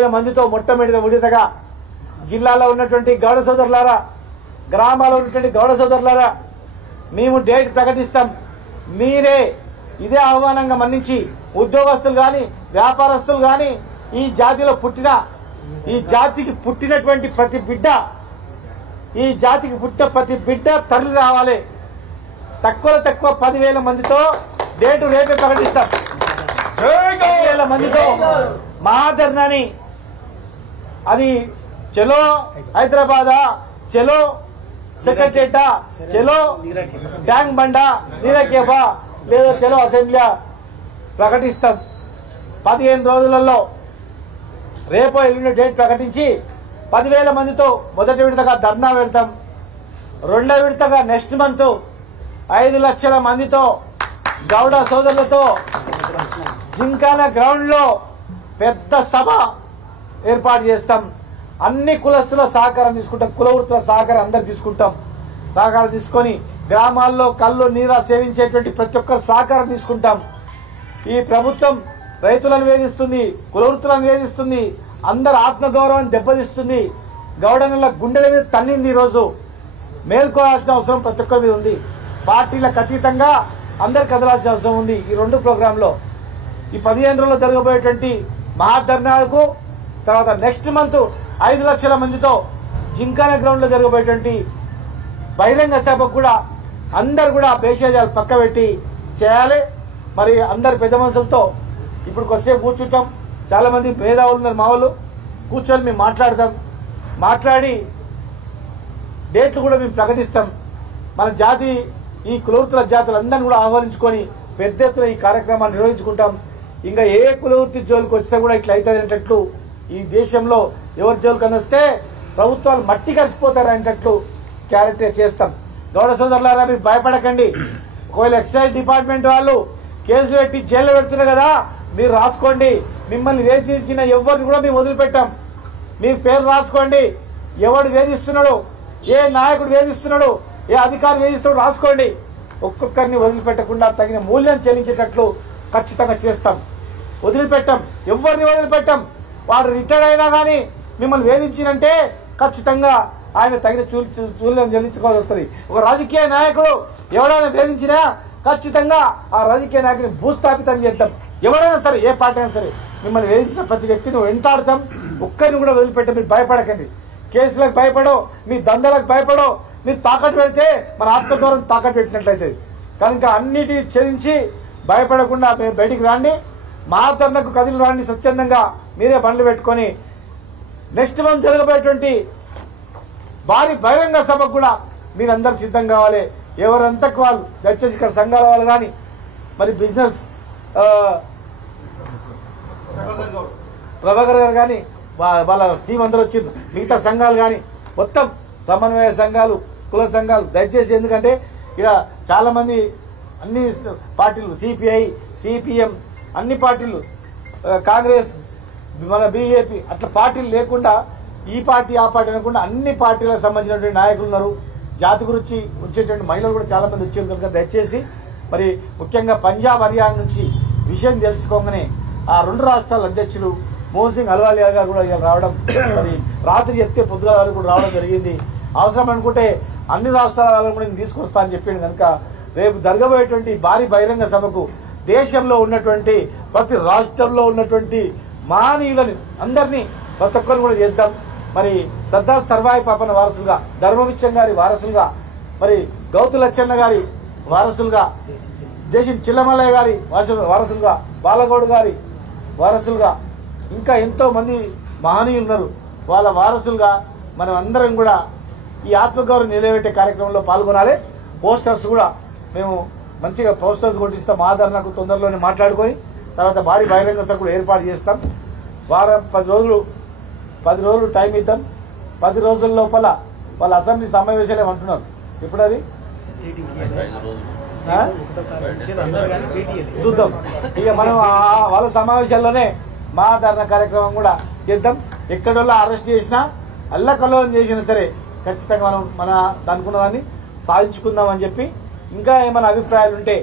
10,000 మందితో మొట్టమొదటిగా జిల్లాలో ఉన్నటువంటి గౌడ సోదరులారా, గ్రామాల్లో ఉన్నటువంటి గౌడ సోదరులారా, మేము డేట్ ప్రకటిస్తాం. మీరే ఇదే ఆహ్వానంగా మన్నించి ఉద్యోగస్తులు కానీ వ్యాపారస్తులు కానీ ఈ జాతిలో ఈ జాతికి పుట్టినటువంటి ప్రతి బిడ్డ, ఈ జాతికి పుట్టిన ప్రతి బిడ్డ తరలి రావాలి. తక్కువ 10,000 మందితో డేటు రేపే ప్రకటిస్తాం. 10,000 మందితో మహాధర్నాని, అది చలో హైదరాబాదా, చలో సెక్రటరేటా, చలో ట్యాంక్ బండా, నీరకేఫా, లేదా చలో అసెంబ్లీ ప్రకటిస్తాం. 15 రోజులలో రేపో ఎల్లుండి డేట్ ప్రకటించి 10,000 మందితో మొదటి విడతగా ధర్నా పెడతాం. రెండో విడతగా నెక్స్ట్ మంత్ 5 లక్షల మందితో గౌడ సోదరులతో జింకానా గ్రౌండ్ లో పెద్ద సభ ఏర్పాటు చేస్తాం. అన్ని కులస్తుల సహకారం తీసుకుంటాం, కుల వృత్తుల సహకారం అందరు తీసుకుంటాం. సహకారం తీసుకొని గ్రామాల్లో కళ్ళు నీరా సేవించేటువంటి ప్రతి ఒక్కరు సహకారం తీసుకుంటాం. ఈ ప్రభుత్వం రైతులను వేధిస్తుంది, కుల వృత్తులను వేధిస్తుంది, అందరు ఆత్మగౌరవాన్ని దెబ్బతీస్తుంది. గౌడనుల గుండెల మీద తన్నింది. ఈరోజు మేల్కోవాల్సిన అవసరం ప్రతి ఒక్కరి మీద ఉంది. పార్టీలకు అతీతంగా అందరు కదలాల్సిన అవసరం ఉంది. ఈ 2 ప్రోగ్రాంలో ఈ 15 రోజుల్లో జరగబోయేటువంటి మహాధర్నాలకు తర్వాత నెక్స్ట్ మంత్ 5 లక్షల మందితో జింకానా గ్రౌండ్ లో జరగబోయేటువంటి బహిరంగ సభకు కూడా అందరు కూడా భేషజాలు పక్క పెట్టి చేయాలి. మరి అందరు పెద్ద మనుషులతో ఇప్పుడు కొద్దిసేపు కూర్చుంటాం. చాలా మంది మేధావులు ఉన్నారు, మా వాళ్ళు కూర్చొని మేము మాట్లాడతాం. మాట్లాడి డేట్లు కూడా మేము ప్రకటిస్తాం. మన జాతి ఈ కులవృత్తుల జాతులందరినీ కూడా ఆహ్వానించుకొని పెద్ద ఎత్తున ఈ కార్యక్రమాన్ని నిర్వహించుకుంటాం. ఇంకా ఏ కులవృత్తి జోలికి వస్తే కూడా ఇట్లా అవుతుందనేటట్లు, ఈ దేశంలో ఎవరి జోలికి వస్తే ప్రభుత్వాలు మట్టి కలిసిపోతారు అనేటట్లు క్యారెక్టర్ చేస్తాం. గౌడ సోదరులారా, మీరు భయపడకండి. ఒకవేళ ఎక్సైజ్ డిపార్ట్మెంట్ వాళ్ళు కేసులు పెట్టి జైల్లో పెడుతున్నారు కదా, మీరు రాసుకోండి. మిమ్మల్ని వేధించిన ఎవరిని కూడా మేము వదిలిపెట్టాం. మీ పేరు రాసుకోండి. ఎవడు వేధిస్తున్నాడు, ఏ నాయకుడు వేధిస్తున్నాడు, ఏ అధికారి వేధిస్తున్నాడు రాసుకోండి. ఒక్కొక్కరిని వదిలిపెట్టకుండా తగిన మూల్యం చెల్లించేటట్లు ఖచ్చితంగా చేస్తాం. వదిలిపెట్టాం, ఎవరిని వదిలిపెట్టాం. వాడు రిటైర్డ్ అయినా కానీ మిమ్మల్ని వేధించినంటే ఖచ్చితంగా ఆయన తగిన మూల్యం చెల్లించుకోవాల్సి వస్తుంది. ఒక రాజకీయ నాయకుడు ఎవడైనా వేధించినా ఖచ్చితంగా ఆ రాజకీయ నాయకుడిని భూస్థాపితం చేద్దాం. ఎవరైనా సరే, ఏ పార్టీ అయినా సరే, మిమ్మల్ని వేధించిన ప్రతి వ్యక్తిని వెంటాడతాం. ఒక్కరిని కూడా వదిలిపెట్టాం. మీరు భయపడకండి. కేసులకు భయపడో, మీ దందాలకు భయపడో, మీరు తాకట్టు పెడితే మన ఆత్మగౌరవం తాకట్టు పెట్టినట్లయితే కనుక అన్నిటిని ఛేదించి భయపడకుండా మేము బయటికి రాండి. మహాధర్నకు కదిలి రాండి. స్వచ్ఛందంగా మీరే బండ్లు పెట్టుకొని నెక్స్ట్ మంత్ జరగబోయేటువంటి భారీ బహిరంగ సభకు కూడా మీరందరూ సిద్ధం కావాలి. ఎవరంతకు వాళ్ళు దయచేసి ఇక్కడ సంఘాల వాళ్ళు కానీ, మరి బిజినెస్ ప్రభాకర్ గారు కానీ వాళ్ళ టీం అందరూ వచ్చింది, మిగతా సంఘాలు కానీ మొత్తం సమన్వయ సంఘాలు, కుల సంఘాలు దయచేసి, ఎందుకంటే ఇక్కడ చాలా మంది అన్ని పార్టీలు, సిపిఐ, సిపిఎం, అన్ని పార్టీలు, కాంగ్రెస్, మన బీజేపీ అట్లా పార్టీలు లేకుండా ఈ పార్టీ ఆ పార్టీ అనకుండా అన్ని పార్టీలకు సంబంధించినటువంటి నాయకులు ఉన్నారు. జాతి గురించి వచ్చేటువంటి మహిళలు కూడా చాలా మంది వచ్చారు. కనుక దయచేసి మరి ముఖ్యంగా పంజాబ్, హర్యానా నుంచి విషయం తెలుసుకోగానే ఆ 2 రాష్ట్రాల అధ్యక్షులు మోహన్ సింగ్ అల్వాలియా గారు కూడా రావడం, మరి రాత్రి చెప్తే పొద్దుగా గారు కూడా రావడం జరిగింది. అవసరం అనుకుంటే అన్ని రాష్ట్రాల వాళ్ళని కూడా తీసుకొస్తా అని చెప్పాను. కనుక రేపు జరగబోయేటువంటి భారీ బహిరంగ సభకు దేశంలో ఉన్నటువంటి ప్రతి రాష్ట్రంలో ఉన్నటువంటి మహనీయులని అందరినీ ప్రతి ఒక్కరు కూడా చేద్దాం. మరి సర్దార్ సర్వాయి పాపన్న వారసులుగా, ధర్మవిచ్చం గారి వారసులుగా, మరి గౌతు లచ్చన్న గారి వారసులుగా, జేసిం చిల్లమల్లయ్య గారి వారసులుగా, బాలగౌడ్ గారి వారసులుగా, ఇంకా ఎంతో మంది మహనీయులు ఉన్నారు. వాళ్ళ వారసులుగా మనం అందరం కూడా ఈ ఆత్మగౌరవం నిలబెట్టే కార్యక్రమంలో పాల్గొనాలి. పోస్టర్స్ కూడా మేము మంచిగా పోస్టర్స్ కొట్టిస్తాం. ఆదరణకు తొందరలోనే మాట్లాడుకొని తర్వాత భారీ బహిరంగ సభ కూడా ఏర్పాటు చేస్తాం. వారం 10 రోజులు టైం ఇద్దాం. 10 రోజుల లోపల వాళ్ళ అసెంబ్లీ సమావేశాలు ఏమంటున్నారు, ఇప్పుడు అది చూద్దాం. ఇక మనం వాళ్ళ సమావేశాల్లోనే మహాధరణ కార్యక్రమం కూడా చేద్దాం. ఎక్కడోళ్ళ అరెస్ట్ చేసినా, అల్లకల్లోలం చేసినా సరే ఖచ్చితంగా మనం అనుకున్న దాన్ని సాధించుకుందాం అని చెప్పి, ఇంకా ఏమైనా అభిప్రాయాలు ఉంటే